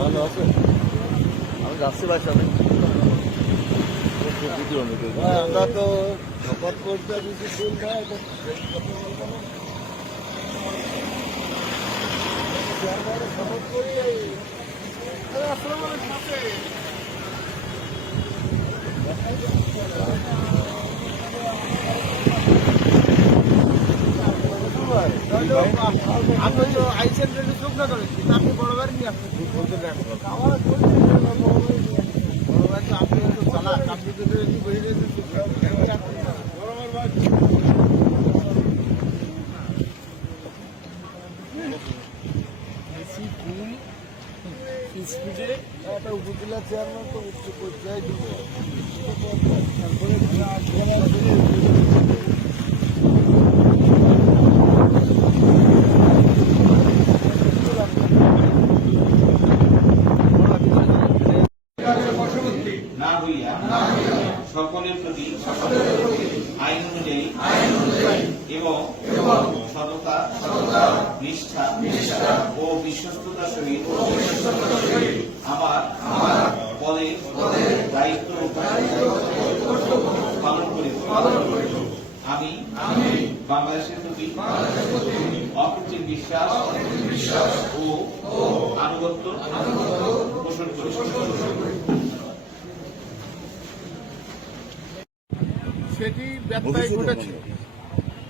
ভালো আছে, আমি যাচ্ছি ভাই সাথে। আমরা তো শপথ করতে দিচ্ছি ফুল দেয় শপথ করি। আপনি তো আইসেন চোখ না করেছি, আপনি বড় বাড়ি নিয়ে আপনি বলতে আমার বড় বাড়ি তো আপনি তো চালাক, আপনি তো বই একটা উপজেলা চেয়ারম্যান তো উচ্চ পর্যায়ে দিব। না হইয়া সকলের প্রতি আইন অনুযায়ী এবং সততা, নিষ্ঠা ও বিশ্বস্ততার সহিত আমার পদের দায়িত্ব পালন করিব। আমি বাংলাদেশের প্রতি অকৃত্রিম বিশ্বাস ও আনুগত্য পোষণ করি। সেটি ব্যত্যয় ঘটেছে,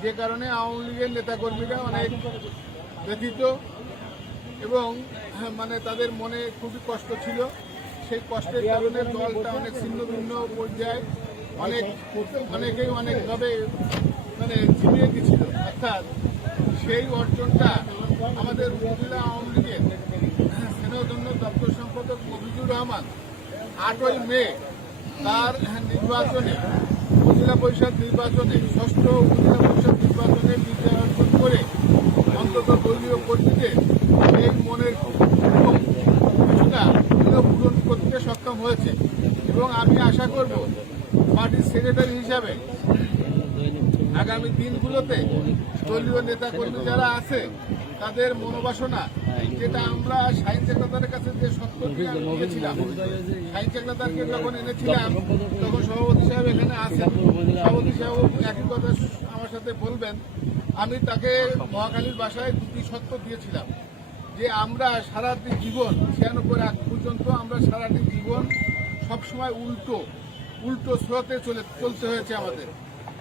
যে কারণে আওয়ামী লীগের নেতাকর্মীরা অনেক ব্যথিত এবং তাদের মনে খুবই কষ্ট ছিল। সেই কষ্টের কারণে দলটা অনেক ছিন্ন ভিন্ন পর্যায়ে অনেকেই অনেকভাবে ঝিমিয়ে দিচ্ছিল। অর্থাৎ সেই অর্জনটা আমাদের উপজেলা আওয়ামী লীগের স্নেহধন্য দপ্তর সম্পাদক মফিজুর রহমান 8ই মে তার নির্বাচনে উপজেলা পরিষদ নির্বাচনে 6ষ্ঠ উপজেলা পরিষদ নির্বাচনে বিজয় অর্জন করে অন্তত দলীয় কর্মীদের এই মনের কিছুটা পূরণ করতে সক্ষম হয়েছে। এবং আমি আশা করব পার্টির সেক্রেটারি হিসাবে আগামী দিনগুলোতে দলীয় নেতাকর্মী যারা আছে তাদের মনোবাসনা, যেটা আমরা শাহিন সেক্রেটারের কাছে যে সত্যটি দিয়েছিলাম, শাহিন সেক্রেটারকে যখন এনেছিলাম তখন সভাপতি সাহেব এখানে আসেন, সভাপতি সাহেব একই কথা আমার সাথে বলবেন। আমি তাকে মহাখালীর বাসায় দুটি সত্য দিয়েছিলাম যে আমরা সারাটি জীবন 96 আগ পর্যন্ত আমরা সারাটি জীবন সবসময় উল্টো স্রোতে চলতে হয়েছে আমাদের।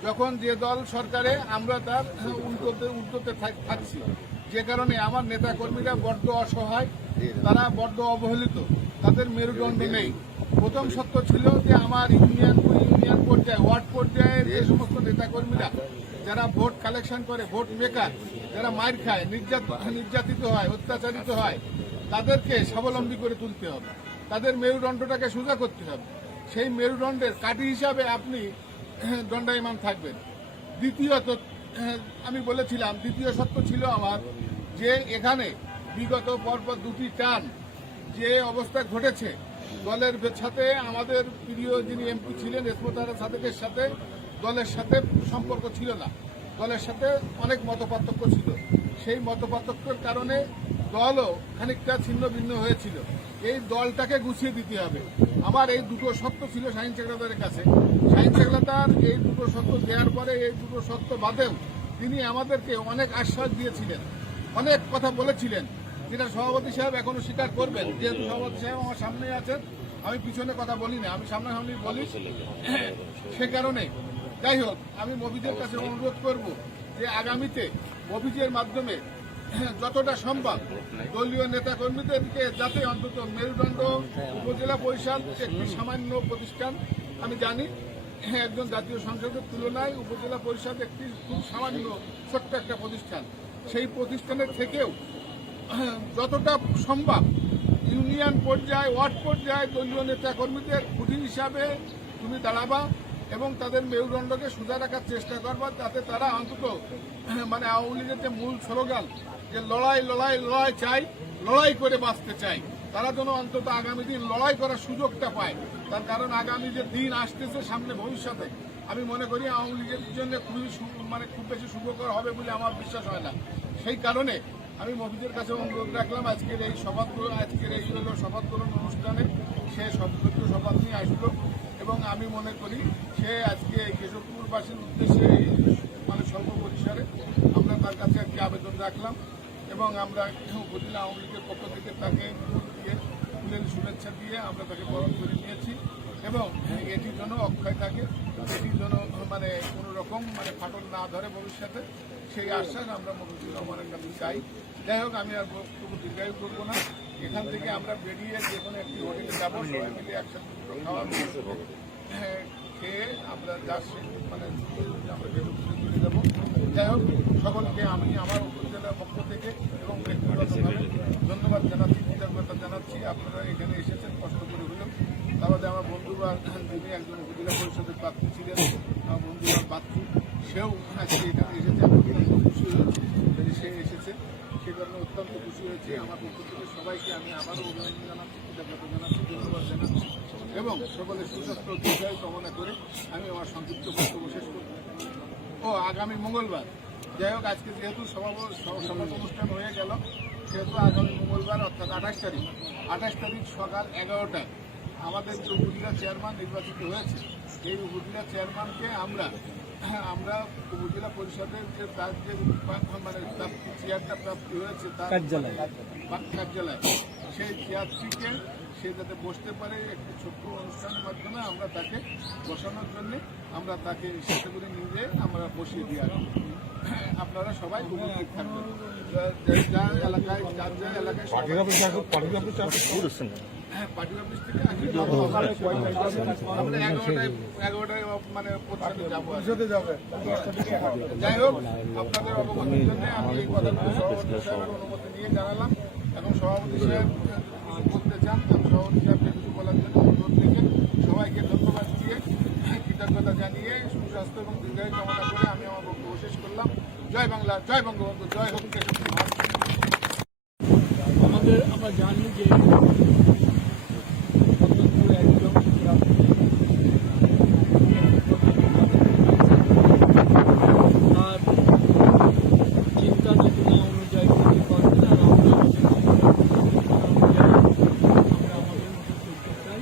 যখন যে দল সরকারে আমরা তার উল্টোতে থাকছি, যে কারণে আমার নেতা কর্মীরা বড্ড অসহায়, তারা বড্ড অবহেলিত, তাদের মেরুদণ্ড নেই। প্রথম সত্য ছিল যে আমার ইউনিয়ন পর্যায়ে, ওয়ার্ড পর্যায়ে যে সমস্ত নেতাকর্মীরা যারা ভোট কালেকশন করে, ভোট মেকার, যারা মার খায়, নির্যাতিত হয়, অত্যাচারিত হয়, তাদেরকে স্বাবলম্বী করে তুলতে হবে, তাদের মেরুদণ্ডটাকে সোজা করতে হবে। সেই মেরুদণ্ডের কাঠি হিসাবে আপনি দণ্ডায়মান থাকবেন। দ্বিতীয়ত আমি বলেছিলাম, দ্বিতীয় সত্য ছিল আমার যে এখানে বিগত পরপর দুটি টার্ম যে অবস্থা ঘটেছে, দলের সাথে আমাদের প্রিয় যিনি এমপি ছিলেন এসমতারা সাদেকের সাথে দলের সাথে সম্পর্ক ছিল না, দলের সাথে অনেক মতপার্থক্য ছিল। সেই মতপার্থক্যের কারণে দলও খানিকটা ছিন্ন ভিন্ন হয়েছিল। এই দলটাকে গুছিয়ে দিতে হবে। আমার এই দুটো সত্য ছিল শাহিন সেক্রেটারের কাছে। শাহিন সেক্রেটার এই দুটো সত্য দেওয়ার পরে, এই দুটো সত্য বাদেও তিনি আমাদেরকে অনেক আশ্বাস দিয়েছিলেন, অনেক কথা বলেছিলেন, যেটা সভাপতি সাহেব এখনো স্বীকার করবেন। যেহেতু সভাপতি সাহেব আমার সামনে আছেন, আমি পিছনে কথা বলি না, আমি সামনাসামনি বলি। সে কারণে যাই হোক, আমি মফিজের কাছে অনুরোধ করব যে আগামীতে মফিজের মাধ্যমে যতটা সম্ভব দলীয় নেতাকর্মীদেরকে যাতে অন্তত মেরুদণ্ড, উপজেলা পরিষদ একটি সামান্য প্রতিষ্ঠান, আমি জানি একজন জাতীয় সংসদের তুলনায় উপজেলা পরিষদ একটি খুব সামান্য ছোট্ট একটা প্রতিষ্ঠান, সেই প্রতিষ্ঠানের থেকেও যতটা সম্ভব ইউনিয়ন পর্যায়ে, ওয়ার্ড পর্যায়ে দলীয় নেতাকর্মীদের খুঁটি হিসাবে তুমি দাঁড়াবা এবং তাদের মেরুদণ্ডকে সোজা রাখার চেষ্টা করবা, যাতে তারা অন্তত আওয়ামী লীগের যে মূল স্লোগান যে লড়াই লড়াই লড়াই চাই, লড়াই করে বাঁচতে চাই, তারা যেন অন্তত আগামী দিন লড়াই করার সুযোগটা পায়। তার কারণ আগামী যে দিন আসতেছে সামনে ভবিষ্যতে, আমি মনে করি আওয়ামী লীগের জন্য খুব বেশি শুভকর হবে বলে আমার বিশ্বাস হয় না। সেই কারণে আমি মফিজের কাছে অনুরোধ রাখলাম আজকের এই শপথ গ্রহণ অনুষ্ঠানে সে শপথ নিয়ে আসলো, এবং আমি মনে করি সে আজকে কেশবপুরবাসীর উদ্দেশ্যে স্বল্প পরিসরে আমরা তার কাছে একটি আবেদন রাখলাম, এবং আমরা উপজেলা আওয়ামী লীগের পক্ষ থেকে তাকে ফুলের শুভেচ্ছা দিয়ে আমরা তাকে বরণ করে নিয়েছি, এবং এটি যেন অক্ষয় থাকে, এটি যেন কোনো রকম ফাটল না ধরে ভবিষ্যতে, সেই আশ্বাস আমরা মফিজুর রহমানের কাছে চাই। যাই হোক, আমি আর বক্তব্য দীর্ঘায়ু করবো না। এখান থেকে আমরা বেরিয়ে যে কোনো একটি হোটেলে যাবো, সবাই মিলে একসাথে খাওয়া খেয়ে আমরা যাচ্ছি আমরা চলে যাবো। যাই হোক, সকলকে আমি আমার উপজেলার পক্ষ থেকে এবং ব্যক্তিগতভাবে ধন্যবাদ জানাচ্ছি, কৃতজ্ঞতা জানাচ্ছি। আপনারা এখানে এসেছেন কষ্ট করে হলেও। তারপরে আমার বন্ধুরা, যিনি একজন উপজেলা পরিষদের প্রার্থী ছিলেন, আমার বন্ধুরা প্রার্থী, সেও আজকে এখানে এসেছে, আমি অত্যন্ত খুশি হয়েছি সে এসেছে, সে কারণে অত্যন্ত খুশি হয়েছে। আমার পক্ষ থেকে সবাইকে আমি আবারও অভিনন্দন জানাচ্ছি, কৃতজ্ঞতা জানাচ্ছি, ধন্যবাদ জানাচ্ছি, এবং সকলের সুস্বাস্থ্য দীর্ঘায়ু কামনা করে আমি আমার সংক্ষিপ্ত বক্তব্য শেষ করব। আগামী মঙ্গলবার, যাই হোক, আজকে যেহেতু সভা অনুষ্ঠান হয়ে গেল, সেহেতু আগামী মঙ্গলবার অর্থাৎ 28 তারিখ সকাল 11টায় আমাদের যে উপজেলা চেয়ারম্যান নির্বাচিত হয়েছে, এই উপজেলা চেয়ারম্যানকে আমরা উপজেলা পরিষদের যে তার যে চেয়ারটা প্রাপ্তি হয়েছে তার কার্যালয়, সেই চেয়ারটিকে সে যাতে বসতে পারে, একটি ছোট্ট অনুষ্ঠানের মাধ্যমে আমরা তাকে বসানোর জন্য আমরা তাকে সাথে করে নিয়ে যেয়ে আমরা বসিয়ে দিয়ে আসবো। আপনারা সবাই উপস্থিত থাকবেন। যার এলাকায় পার্টি অফিস থেকে আমরা 11টায় পরিষদে যাবো। যাই হোক, আপনাদের অবগতির জন্য আমি এই কথাগুলো সভাপতি সাহেবের অনুমতি নিয়ে জানালাম। এখন সভাপতি সাহেব বলতে চান, আমি সভাপতি সাহেবকে কিছু বলার জন্য অনুরোধ রেখে সবাইকে ধন্যবাদ দিয়ে কৃতজ্ঞতা জানিয়ে সুস্বাস্থ্য এবং দীর্ঘায়ু কামনা করে আমি আমার বক্তব্য শেষ করলাম। জয় বাংলা, জয় বঙ্গবন্ধু, জয় হোক কেশবপুর। আমরা জানি যে একদম আর চিন্তা চেতনা অনুযায়ী করবেন, আর আমরা আমাদের মতো করতে চাই।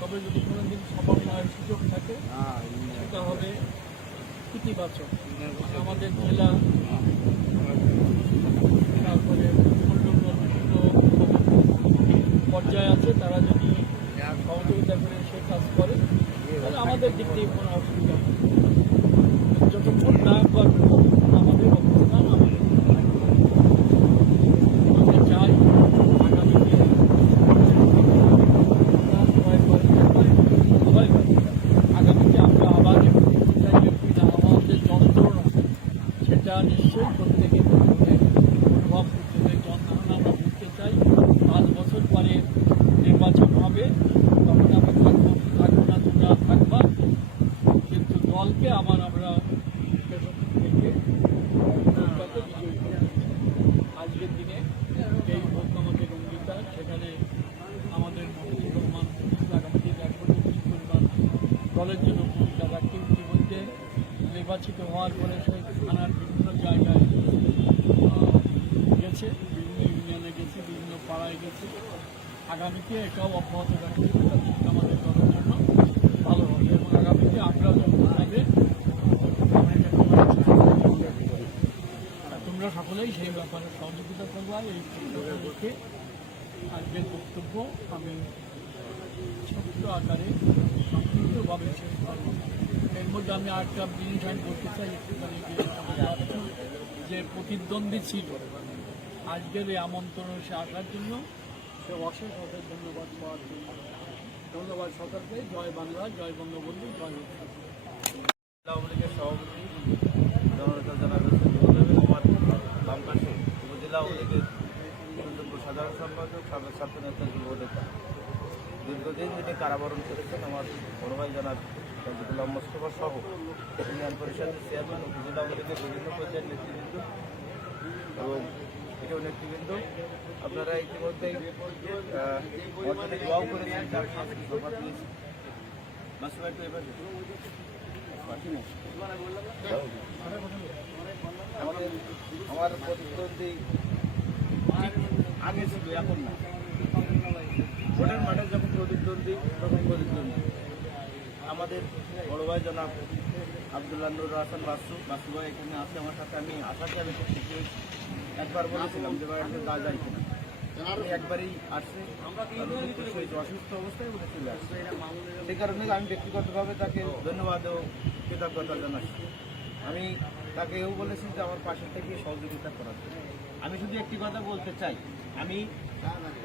তবে যদি কোনোদিন সমন্বয়ের সুযোগ থাকে সেটা হবে ইতিবাচক। আমাদের জেলা, তারপরে বিভিন্ন পর্যায়ে আছে, তারা যদি সহযোগিতা করে সে কাজ করে তাহলে আমাদের দিক থেকে কোনো অসুবিধা হবে না। যতক্ষণ না করব আমাদের অবস্থান আমরা চাই আগামী দিনে আগামীতে আমরা আবার আমাদের যন্ত্রণা সেটা নিশ্চয়ই প্রত্যেকে অনুভব করতে চাই। যন্ত্রণা আমরা বুঝতে চাই। 5 বছর পরে নির্বাচন হবে, তখন আমরা থাকবো না, তোমরা থাকবা, কিন্তু দলকে আবার আমরা থেকে আজকের দিনে এই হোক আমাদের অঙ্গীকার। সেখানে আমাদের মফিজুর রহমান আগামী 1 কোটি পরিমাণ দলের জন্য ভূমিকা রাখতে ইতিমধ্যে নির্বাচিত হওয়ার পরে সে থানার বিভিন্ন জায়গায় গেছে, বিভিন্ন ইউনিয়নে গেছে, বিভিন্ন পাড়ায় গেছে। আগামীতে এটাও অব্যাহত রাখবে, আমাদের দলের জন্য ভালো হবে, এবং আগামীতে আমরা যখন হবে তোমরা সকলেই সেই ব্যাপারে সহযোগিতা করবা। এই রেখে আজকের বক্তব্য আমি ছোট্ট আকারে সংক্ষিপ্তভাবে শেষ করব। এর মধ্যে আমি আরেকটা জিনিস আমি বলতে চাই একটুখানি, যে প্রতিদ্বন্দ্বী ছিল আজকের এই আমন্ত্রণ সে আসার জন্য, সে অশেষ অশেষ ধন্যবাদ পাওয়ার জন্য। ধন্যবাদ সকলকে। জয় বাংলা, জয় বঙ্গবন্ধু, জয় আওয়ামী লীগের সভাপতি জননেতা জনাব আমার বাম পাশে উপজেলা আওয়ামী লীগের সাধারণ সম্পাদক, সাবেক ছাত্র নেতা, যুব নেতা, দীর্ঘদিন যিনি কারাবরণ করেছেন আমার বড় ভাই জনাব সজিদুল্লাহ মোস্তফা সহ ইউনিয়ন পরিষদের চেয়ারম্যান, উপজেলা আওয়ামী লীগের বিভিন্ন পর্যায়ের নেতৃবৃন্দ এবং প্রিয় নেতৃবৃন্দ, আপনারা ইতিমধ্যেই অনেক দোয়াও করেছেন, তার শাস্তি শপথ নিয়েছি। মাসুমা একটু এবার আমার প্রতিদ্বন্দ্বী আগে ছিল, এখন না। ভোটের মাঠে যখন প্রতিদ্বন্দ্বী তখন প্রতিদ্বন্দ্বী আমাদের বড় ভাই জনাব আব্দুল্লাহ নুর হাসান বাসু ভাই এখানে আছে আমার সাথে। আমি আশাকে আমি খুব খুশি হয়েছি। একবার বলেছিলাম যে ভাই একটা যা যায় কিনা, আমি একবারই আসছে, অসুস্থ অবস্থায় উঠে চলে আসছে। সেই কারণে আমি ব্যক্তিগতভাবে তাকে ধন্যবাদ ও কৃতজ্ঞতা জানাচ্ছি। আমি তাকে এও বলেছি যে আমার পাশে থেকে সহযোগিতা করার জন্য। আমি শুধু একটি কথা বলতে চাই, আমি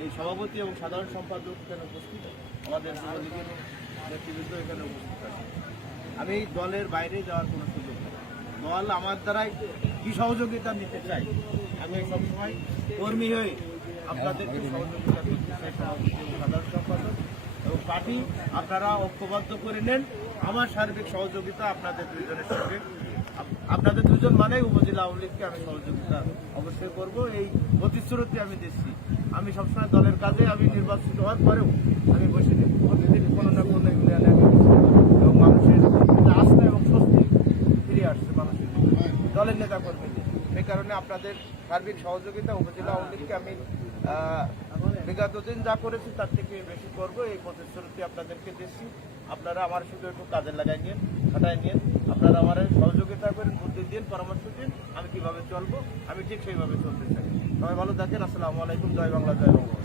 এই সভাপতি এবং সাধারণ সম্পাদক এখানে উপস্থিত, আমাদের যুবলীগের নেতৃবৃন্দ এখানে উপস্থিত আছে। আমি দলের বাইরে যাওয়ার কোনো সুযোগ নেই। দল আমার দ্বারাই কি সহযোগিতা নিতে চাই, আমি সবসময় কর্মী হয়ে আপনাদেরকে সহযোগিতা করতে চাই, সভাপতি এবং সাধারণ সম্পাদক এবং পার্টি আপনারা ঐক্যবদ্ধ করে নেন। আমার সার্বিক সহযোগিতা আপনাদের দুজনের সঙ্গে, আপনাদের দুজন মানেই উপজেলা আওয়ামী লীগকে আমি সহযোগিতা অবশ্যই করব, এই প্রতিশ্রুতি আমি দিচ্ছি। আমি সবসময় দলের কাজে, আমি নির্বাচিত হওয়ার পরেও আমি বসে নেই, প্রতিদিন কোনো না কোনো ইউনিয়নে আমি এবং মানুষের একটা আস্থা এবং স্বস্তি ফিরে আসছে মানুষের দলের নেতা কর্মীদের। সেই কারণে আপনাদের সার্বিক সহযোগিতা উপজেলা আওয়ামী লীগকে আমি বিগত দিন যা করেছি তার থেকে বেশি করব, এই প্রতিশ্রুতি আপনাদেরকে দিচ্ছি। আপনারা আমার শুধু একটু কাজে লাগাই নিন, খাটাই নিন, আপনারা আমার সহযোগিতা করেন, বুদ্ধি দিন, পরামর্শ দিন, আমি কিভাবে চলবো, আমি ঠিক সেইভাবে চলতে চাই। সবাই ভালো থাকেন। আসসালামু আলাইকুম। জয় বাংলা, জয় বাংলা।